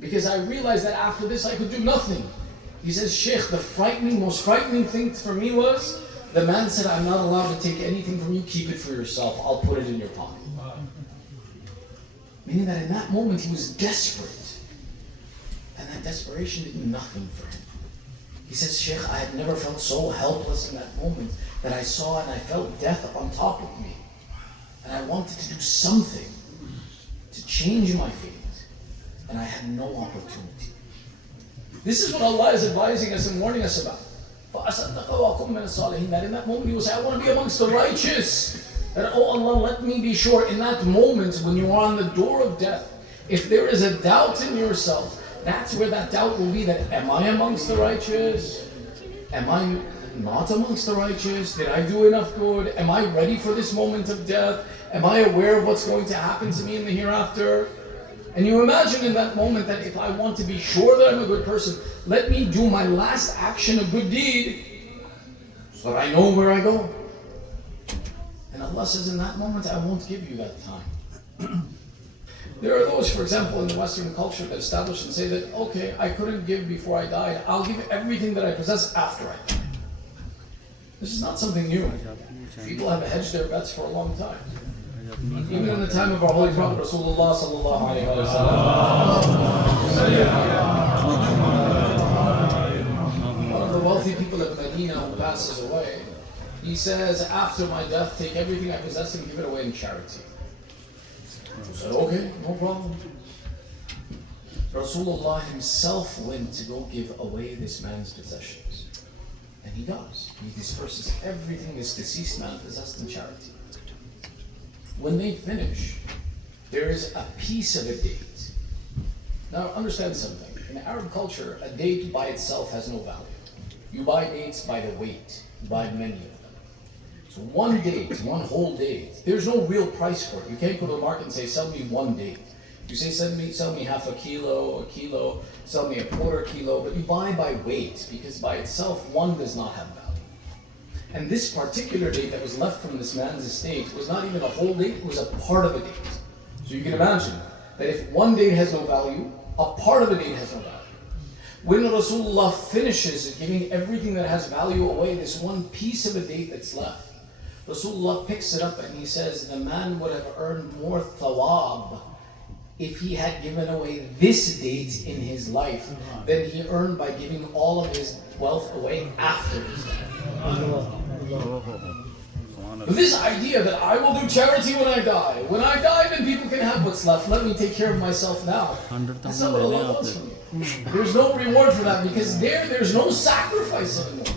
because I realized that after this I could do nothing. He says, Sheikh, the most frightening thing for me was, the man said, I'm not allowed to take anything from you, keep it for yourself, I'll put it in your pocket. Meaning that in that moment he was desperate. And that desperation did nothing for him. He says, Sheikh, I had never felt so helpless in that moment that I saw and I felt death on top of me. And I wanted to do something to change my fate. And I had no opportunity. This is what Allah is advising us and warning us about. That in that moment he will say, I want to be amongst the righteous. And oh Allah, let me be sure in that moment when you are on the door of death, if there is a doubt in yourself, that's where that doubt will be, that am I amongst the righteous? Am I not amongst the righteous? Did I do enough good? Am I ready for this moment of death? Am I aware of what's going to happen to me in the hereafter? And you imagine in that moment that if I want to be sure that I'm a good person, let me do my last action, a good deed, so that I know where I go. And Allah says in that moment, I won't give you that time. There are those, for example, in the Western culture that establish and say that, okay, I couldn't give before I died, I'll give everything that I possess after I die. This is not something new. People have hedged their bets for a long time. Even in the time of our Holy Prophet Rasulullah sallallahu alayhi wa sallam. One of the wealthy people of Medina who passes away, he says, after my death, take everything I possess and give it away in charity. He said, okay, no problem. Rasulullah himself went to go give away this man's possessions. And he does. He disperses everything this deceased man possessed in charity. When they finish, there is a piece of a date. Now understand something. In Arab culture, a date by itself has no value. You buy dates by the weight. You buy many of them. So one date, one whole date, there's no real price for it. You can't go to the market and say, sell me one date. You say, sell me half a kilo, sell me a quarter kilo, but you buy by weight, because by itself, one does not have value. And this particular date that was left from this man's estate was not even a whole date, it was a part of a date. So you can imagine that if one date has no value, a part of a date has no value. When Rasulullah finishes giving everything that has value away, this one piece of a date that's left, Rasulullah picks it up and he says, the man would have earned more thawab if he had given away this date in his life than he earned by giving all of his wealth away after his death. This idea that I will do charity when I die. When I die, then people can have what's left. Let me take care of myself now. That's not what Allah wants from you. There's no reward for that, because there's no sacrifice anymore.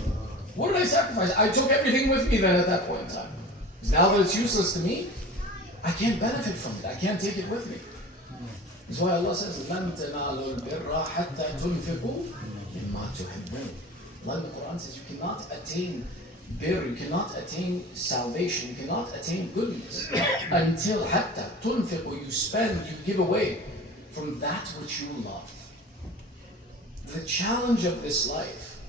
What did I sacrifice? I took everything with me then at that point in time. Because now that it's useless to me, I can't benefit from it. I can't take it with me. That's why Allah says, لَن تَنَالُوا الْبِرَّ حَتَّى تُنْفِقُوا مِمَّا تُحِبُّونَ. Allah in the Quran says you cannot attain birr, you cannot attain salvation, you cannot attain goodness until حَتَّى تُنْفِقُوا, you spend, you give away from that which you love. The challenge of this life,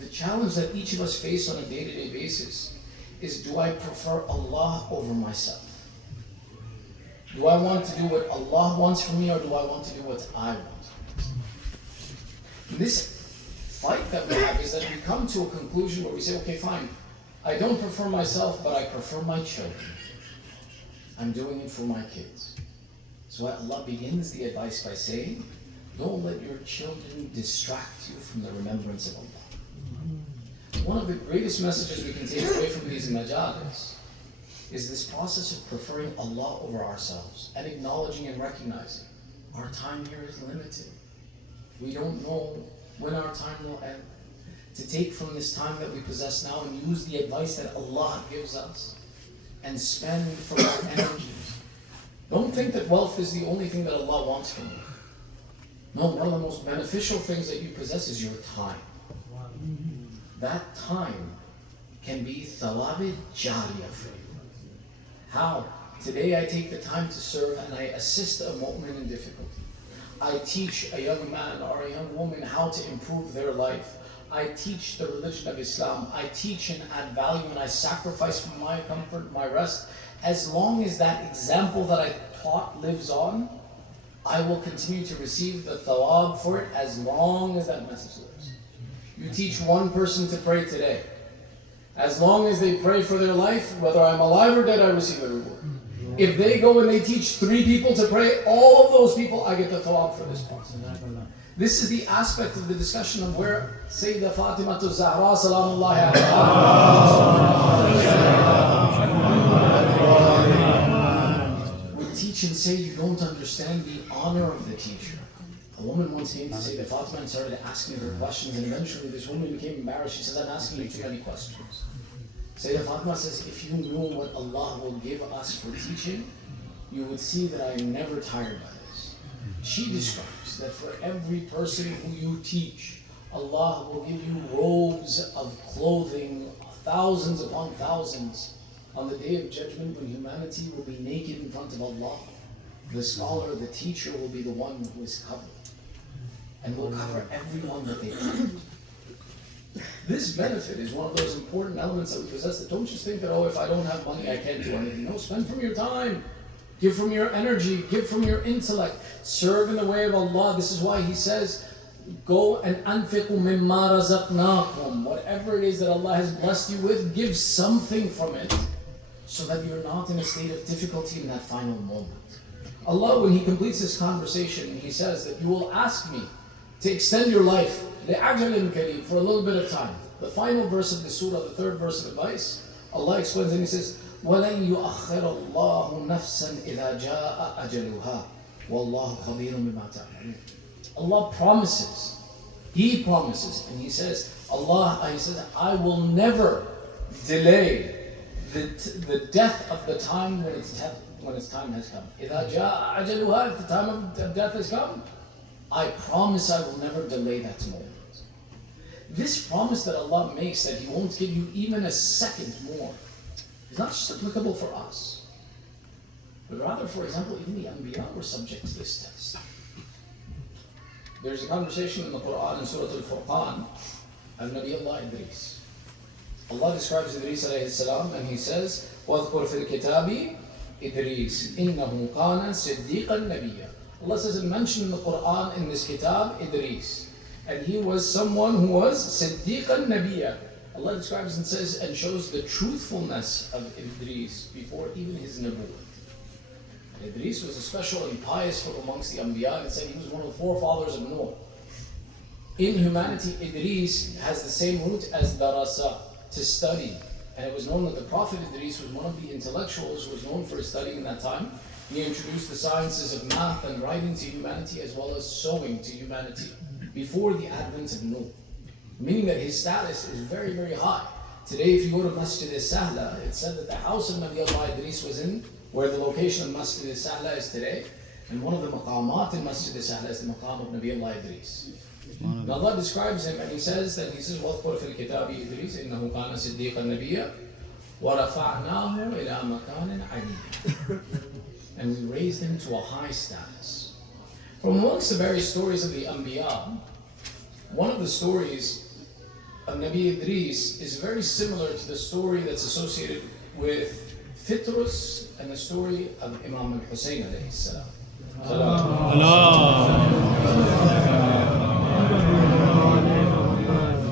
the challenge that each of us face on a day-to-day basis is, do I prefer Allah over myself? Do I want to do what Allah wants from me, or do I want to do what I want? This fight that we have is that we come to a conclusion where we say, okay, fine, I don't prefer myself, but I prefer my children. I'm doing it for my kids. So Allah begins the advice by saying, don't let your children distract you from the remembrance of Allah. One of the greatest messages we can take away from these majalis is this process of preferring Allah over ourselves and acknowledging and recognizing our time here is limited. We don't know when our time will end. To take from this time that we possess now and use the advice that Allah gives us and spend from our energies. Don't think that wealth is the only thing that Allah wants from you. No, one of the most beneficial things that you possess is your time. That time can be thawab jariyah for you. How? Today I take the time to serve and I assist a mu'min in difficulty. I teach a young man or a young woman how to improve their life. I teach the religion of Islam. I teach and add value, and I sacrifice for my comfort, my rest. As long as that example that I taught lives on, I will continue to receive the thawab for it as long as that message lives. You teach one person to pray today. As long as they pray for their life, whether I'm alive or dead, I receive a reward. If they go and they teach 3 people to pray, all of those people, I get the thawab for this process. This is the aspect of the discussion of where Sayyidah Fatima Zahra salamullahi alayha would teach and say, you don't understand the honor of the teacher. A woman once came to Sayyidah Fatima and started asking her questions, and eventually this woman became embarrassed. She says, I'm asking you too many questions. Sayyidah Fatima says, if you knew what Allah will give us for teaching, you would see that I am never tired by this. She describes that for every person who you teach, Allah will give you robes of clothing, thousands upon thousands. On the day of judgment, when humanity will be naked in front of Allah, the scholar, the teacher will be the one who is covered. And will cover everyone that they teach. This benefit is one of those important elements that we possess, that don't just think that, oh, if I don't have money, I can't do anything. No, spend from your time. Give from your energy. Give from your intellect. Serve in the way of Allah. This is why He says, go and anfiqu mimma razaqnakum. Whatever it is that Allah has blessed you with, give something from it, so that you're not in a state of difficulty in that final moment. Allah, when He completes this conversation, He says that you will ask me to extend your life لِعَجَلٍ كَرِيمٍ, for a little bit of time. The final verse of the surah, the 3rd verse of advice, Allah explains and He says, وَلَنْ يُؤَخِّرَ اللَّهُ نَفْسًا إِذَا جَاءَ أَجَلُهَا وَاللَّهُ خَبِيرٌ بِمَا تَعْمَلُونَ. Allah promises, He promises, and He says, He says, I will never delay the death of the time when its time has come. إِذَا جَاءَ أَجَلُهَا, if the time of death has come, I promise I will never delay that moment. This promise that Allah makes, that He won't give you even a second more, is not just applicable for us, but rather, for example, even the Anbiya were subject to this test. There's a conversation in the Quran in Surah Al-Furqan of Nabi Allah Idris. Allah describes Idris alayhi salam and He says, وَاذْكُرْ فِي الْكِتَابِ إِدْرِيسِ إِنَّهُ كَانَ صِدِّيقًا نَبِيًّا. Allah says it mentioned in the Quran, in this kitab, Idris. And he was someone who was Siddiqan Nabiyya. Allah describes and says and shows the truthfulness of Idris before even his Nabuwwat. And Idris was a special and pious from amongst the Anbiya, and it said he was one of the forefathers of Noah. In humanity, Idris has the same root as Darasa, to study. And it was known that the Prophet Idris was one of the intellectuals who was known for his studying in that time. He introduced the sciences of math and writing to humanity, as well as sewing to humanity, before the advent of Nuh. Meaning that his status is very, very high. Today, if you go to Masjid al-Sahla, it's said that the house of Nabi Allah Idris was in where the location of Masjid al-Sahla is today. And one of the maqamat in Masjid al-Sahla is the maqam of Nabi Allah Idris. And Allah describes him and He says, وَاذْكُرْ فِي الْكِتَابِ إِدْرِيسَ إِنَّهُ كَانَ صِدِّيقًا نَبِيًّا وَرَفَعْنَاهُ إِلَى مَكَانٍ عَلِيٍّ. And we raised him to a high status. From amongst the various stories of the Anbiya, one of the stories of Nabi Idris is very similar to the story that's associated with Fitrus and the story of Imam Hussain alayhi salam.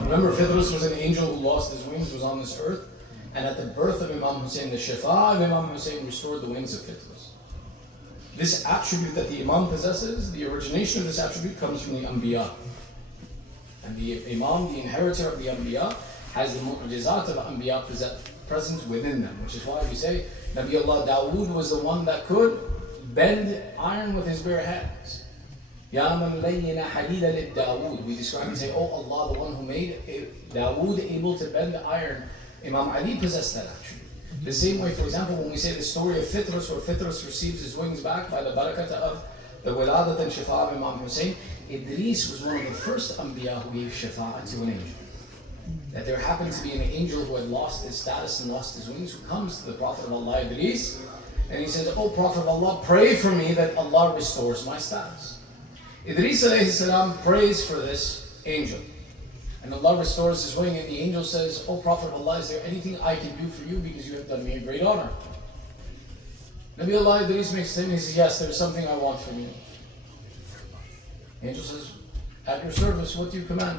Remember, Fitrus was an angel who lost his wings, was on this earth, and at the birth of Imam Hussain, the Shifa of Imam Hussain restored the wings of Fitrus. This attribute that the Imam possesses, the origination of this attribute comes from the Anbiya. And the Imam, the inheritor of the Anbiya, has the mu'jizat of Anbiya present within them, which is why we say Nabi Allah Dawood was the one that could bend iron with his bare hands. Ya man layyina hadida lid Dawood. We describe and say, oh Allah, the one who made Dawood able to bend iron. Imam Ali possessed that attribute. The same way, for example, when we say the story of Fitrus, where Fitrus receives his wings back by the barakah of the wiladat and shifa of Imam Hussain, Idris was one of the first Anbiya who gave shifa to an angel. That there happened to be an angel who had lost his status and lost his wings, who comes to the Prophet of Allah, Idris, and he says, oh Prophet of Allah, pray for me that Allah restores my status. Idris alayhi salam prays for this angel. And Allah restores his wing, and the angel says, oh Prophet of Allah, is there anything I can do for you, because you have done me a great honor? Nabi Allah Idris makes a statement, he says, yes, there's something I want from you. The angel says, at your service, what do you command?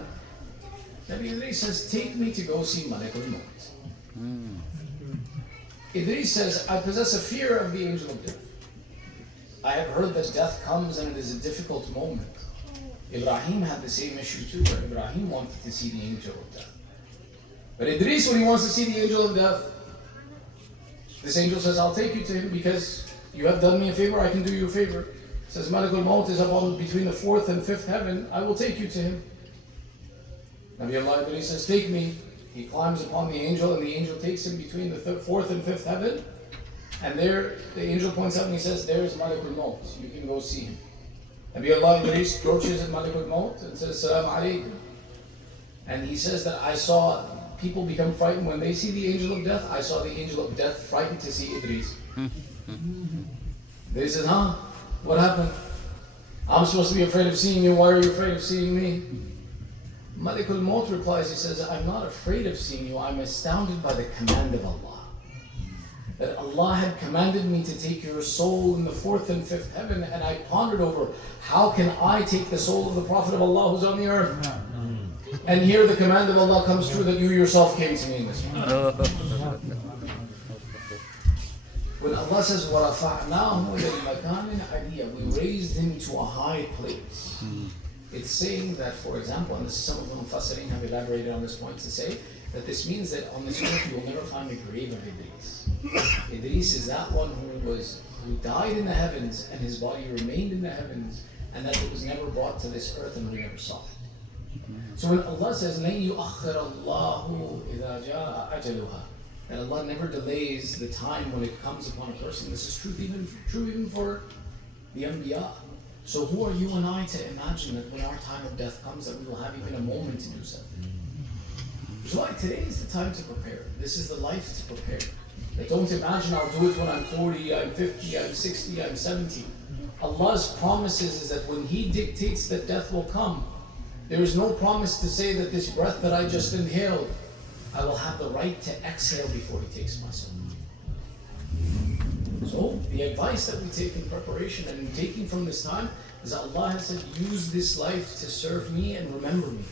Nabi Idris says, take me to go see Malak al-Maut. Idris says, I possess a fear of the angel of death. I have heard that death comes and it is a difficult moment. Ibrahim had the same issue too, where Ibrahim wanted to see the angel of death. But Idris, when he wants to see the angel of death, this angel says, I'll take you to him because you have done me a favor, I can do you a favor. Says, Malak al-Maut is up between the 4th and 5th heaven, I will take you to him. Nabi Allah Idris says, take me. He climbs upon the angel and the angel takes him between the 4th and 5th heaven. And there, the angel points out and he says, there is Malak al-Maut, you can go see him. Nabi Allah Idris approaches at Malak al-Maut and says, Salaam alaikum. And he says that I saw people become frightened when they see the angel of death. I saw the angel of death frightened to see Idris. They said, huh? What happened? I'm supposed to be afraid of seeing you, why are you afraid of seeing me? Malik al-Maut replies, he says, I'm not afraid of seeing you, I'm astounded by the command of Allah. That Allah had commanded me to take your soul in the 4th and 5th heaven, and I pondered over, how can I take the soul of the Prophet of Allah who's on the earth? And here the command of Allah comes true that you yourself came to me in this moment. When Allah says, وَرَفَعْنَاهُ إِلَى الْمَكَانِ الْعَلِيَّةِ, we raised him to a high place. It's saying that, for example, and this is some of the Mufassirin have elaborated on this point to say, that this means that on this earth you will never find the grave of Idris. Idris is that one who died in the heavens and his body remained in the heavens, and that it was never brought to this earth and we never saw it. So when Allah says, لَن يُؤَخِّرَ اللَّهُ إِذَا جَاءَ أَجَلُهَا, that Allah never delays the time when it comes upon a person. This is true even for the Anbiya. So who are you and I to imagine that when our time of death comes that we will have even a moment to do so? So like today is the time to prepare. This is the life to prepare. Like, don't imagine I'll do it when I'm 40, I'm 50, I'm 60, I'm 70. Allah's promises is that when He dictates that death will come, there is no promise to say that this breath that I just inhaled, I will have the right to exhale before He takes my soul. So the advice that we take in preparation and in taking from this time is that Allah has said, use this life to serve me and remember me.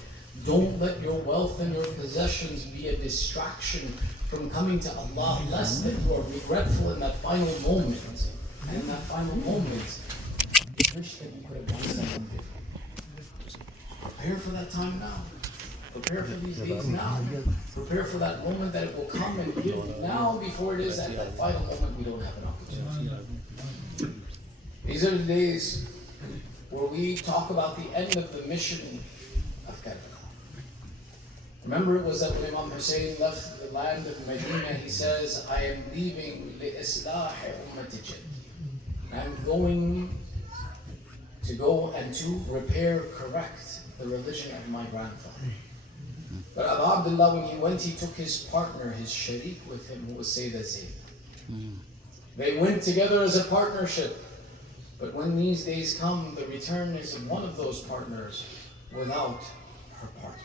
Don't let your wealth and your possessions be a distraction from coming to Allah, lest that you are regretful in that final moment. And in that final moment, you wish that you could have done something different. Prepare for that time now. Prepare for these days now. Prepare for that moment that it will come and give now before it is at that final moment we don't have an opportunity. These are the days where we talk about the end of the mission of Karbala. Remember, it was that when Imam Hussain left the land of Medina, he says, I am leaving لِإِصْلَاحِ أُمَّتِ. I'm going to go and to repair, correct the religion of my grandfather. But Abu Abdullah, when he went, he took his partner, his sharik with him, who was Sayyidah Zaynab. They went together as a partnership. But when these days come, the return is of one of those partners without her partner.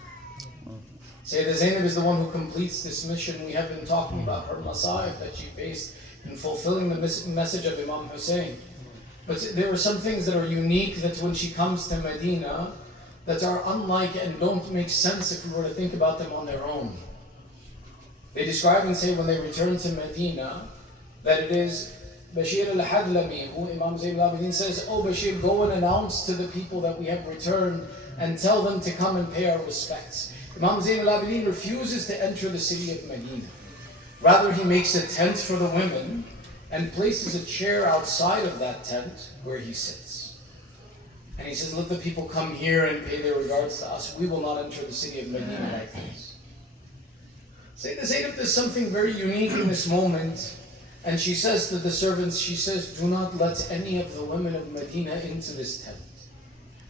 Sayyidah Zaynab is the one who completes this mission. We have been talking about her masa'ib that she faced in fulfilling the message of Imam Hussain. But there are some things that are unique that when she comes to Medina, that are unlike and don't make sense if we were to think about them on their own. They describe and say when they return to Medina, that it is Bashir al-Hadlami, who Imam Zayn al-Abidin says, oh Bashir, go and announce to the people that we have returned and tell them to come and pay our respects. Imam Zayn al-Abidin refuses to enter the city of Medina. Rather, he makes a tent for the women and places a chair outside of that tent where he sits. And he says, let the people come here and pay their regards to us. We will not enter the city of Medina like this. Sayyidah Zaynab does something very unique in this moment. And she says to the servants, she says, do not let any of the women of Medina into this tent.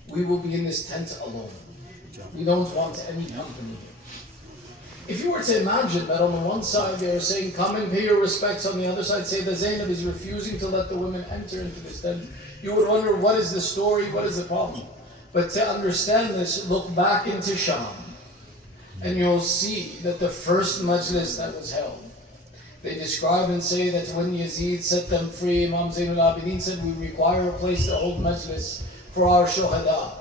We will be in this tent alone. We don't want any company. If you were to imagine that on the one side they are saying, come and pay your respects, on the other side say that Zaynab is refusing to let the women enter into this tent, you would wonder, what is the story, what is the problem? But to understand this, look back into Sham, and you'll see that the first majlis that was held, they describe and say that when Yazid set them free, Imam Zayn al-Abidin said, we require a place to hold majlis for our shuhada.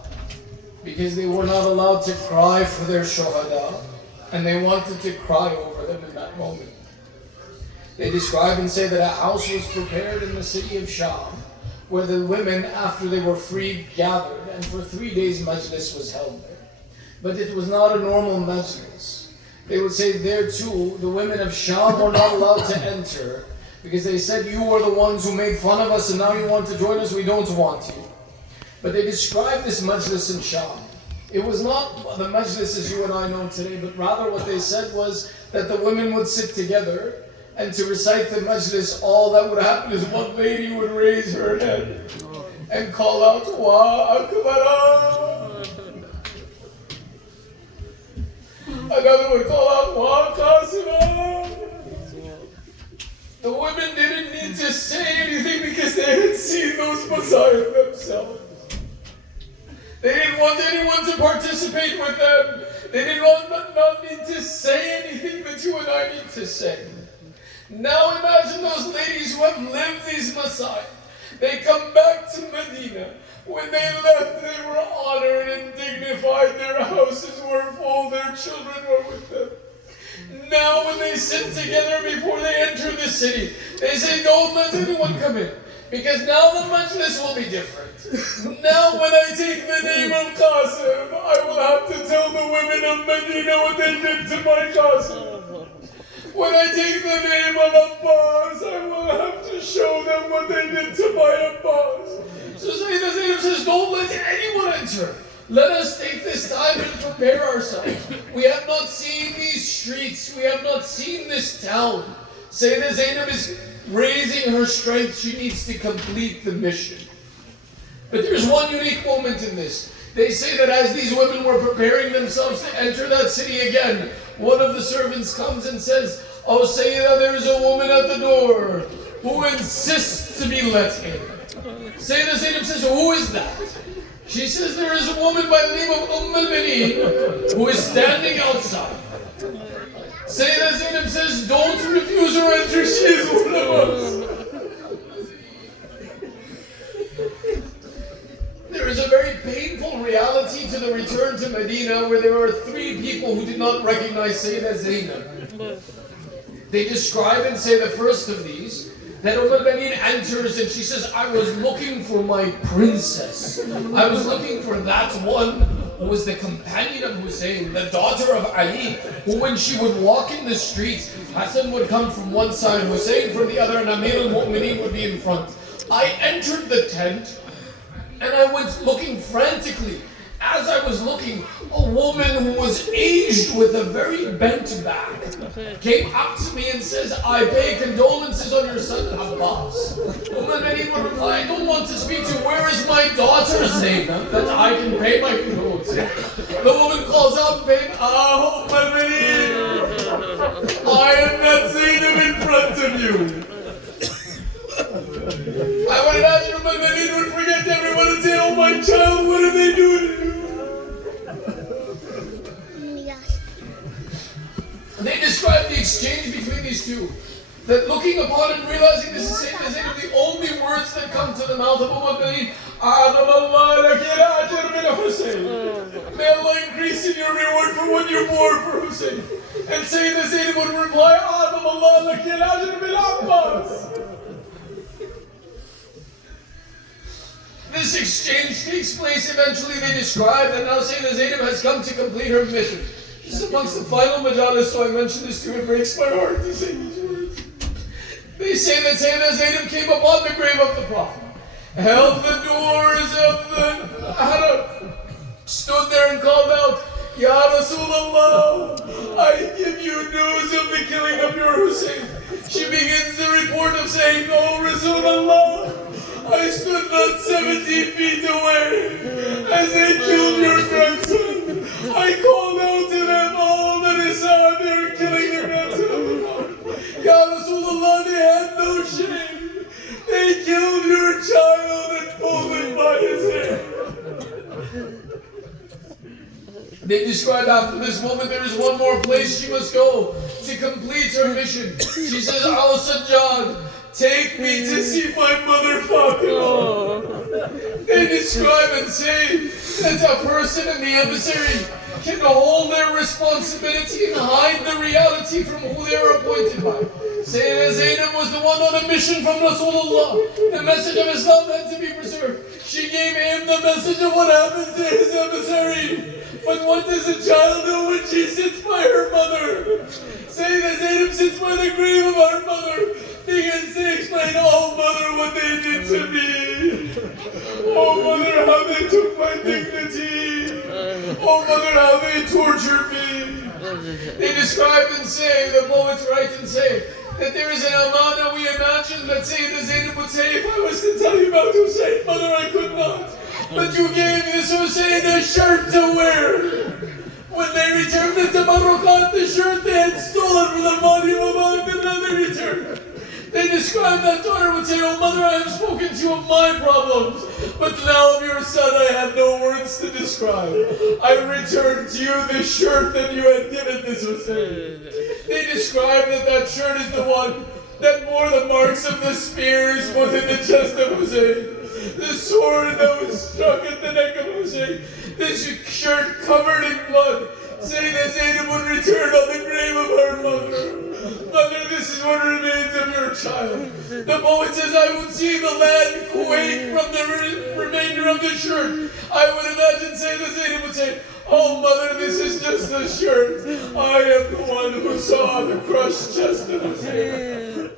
because they were not allowed to cry for their shuhada, and they wanted to cry over them in that moment. They describe and say that a house was prepared in the city of Sham, where the women, after they were freed, gathered, and for 3 days Majlis was held there. But it was not a normal Majlis. They would say there too, the women of Sham were not allowed to enter, because they said, you are the ones who made fun of us and now you want to join us, we don't want you. But they described this Majlis in Sham. It was not the Majlis as you and I know today, but rather what they said was that the women would sit together, and to recite the Majlis, all that would happen is one lady would raise her head and call out, Wa Akbar. Another would call out, Wa Qasima. The women didn't need to say anything because they had seen those Messiah themselves. They didn't want anyone to participate with them. They did not need to say anything that you and I need to say. Now imagine those ladies who have lived these Messiah. They come back to Medina. When they left, they were honored and dignified. Their houses were full. Their children were with them. Now when they sit together before they enter the city, they say, don't let anyone come in. Because now the Majlis will be different. Now when I take the name of Qasim, I will have to tell the women of Medina what they did to my Qasim. When I take the name of Abbas, I will have to show them what they did to my Abbas. So Sayyidah Zainab says, don't let anyone enter. Let us take this time and prepare ourselves. We have not seen these streets. We have not seen this town. Sayyidah Zainab is raising her strength. She needs to complete the mission. But there's one unique moment in this. They say that as these women were preparing themselves to enter that city again, one of the servants comes and says, oh Sayyidah, there is a woman at the door who insists to be let in. Sayyidah Zainab says, who is that? She says, there is a woman by the name of al-Banin who is standing outside. Sayyidah Zainab says, don't refuse her enter, she is one of us. There is a very painful reality to the return to Medina where there are 3 people who did not recognize Sayyidah Zainab. They describe and say the first of these, that al-Banin enters and she says, I was looking for my princess. I was looking for that one who was the companion of Hussain, the daughter of Ali, who when she would walk in the streets, Hassan would come from one side, Hussain from the other, and Amir al-Mu'mineen would be in front. I entered the tent and I went looking frantically. As I was looking, a woman who was aged with a very bent back came up to me and says, I pay condolences on your son Abbas. Al-Banin would reply, I don't want to speak to you. Where is my daughter Zainab that I can pay my condolences? The woman calls out, Ah, Al-Banin, I am not Zainab in front of you. I would imagine Al-Banin would forget everyone and say, oh my child, what did they do to you? They describe the exchange between these two. That looking upon and realizing this is Sayyidah Zainab, the only words that come to the mouth of Al-Banin, may Allah increase in your reward for what you bore for Hussain. And Sayyidah Zainab would reply, This exchange takes place. Eventually they describe that now Sayyidah Zainab has come to complete her mission. This is amongst the final majalis, so I mention this to you. It breaks my heart to say these words. They say that Sayyidah Zainab came upon the grave of the Prophet, held the doors of the Haram, stood there and called out, Ya Rasulullah, I give you news of the killing of your Hussain. She begins the report of saying, Oh Rasulullah, I stood not 70 feet away as they killed your grandson. I called out to them, all that is out there killing your grandson. Ya Rasulullah, they had no shame. They killed your child and pulled him by his hair. They describe after this moment there is one more place she must go to complete her mission. She says, Al-Sajjad, take me to see my mother Fatima. They describe and say that a person and the emissary can hold their responsibility and hide the reality from who they are appointed by. Sayyidina Zainab was the one on a mission from Rasulullah. The message of Islam had to be preserved. She gave him the message of what happened to his emissary. But what does a child do when she sits by her mother? Sayyidina Zainab sits by the grave of her mother, begins to explain, oh mother, what they did to me. Oh mother, how they took my dignity. Oh mother, how they tortured me. They describe and say, the poets write and say, that there is an amana we imagine that Sayyidina Zainab would say, if I was to tell you about Hussain, mother, I could not. But you gave this Hussain a shirt to wear. When they returned the tabarrukat, the shirt they had stolen from the body of Abu Bilal, they returned. They described that daughter would say, oh mother, I have spoken to you of my problems, but now of your son I have no words to describe. I returned to you the shirt that you had given this Hussain. They describe that that shirt is the one that bore the marks of the spears put in the chest of Hussain. The sword that was struck at the neck of Hussain. This shirt covered in blood. Sayyidina Zainab would return on the grave of her mother. Mother, this is what remains of your child. The poet says, I would see the land quake from the remainder of the shirt. I would imagine Sayyidina Zainab would say, oh mother, this is just the shirt. I am the one who saw the crushed chest of Hussain.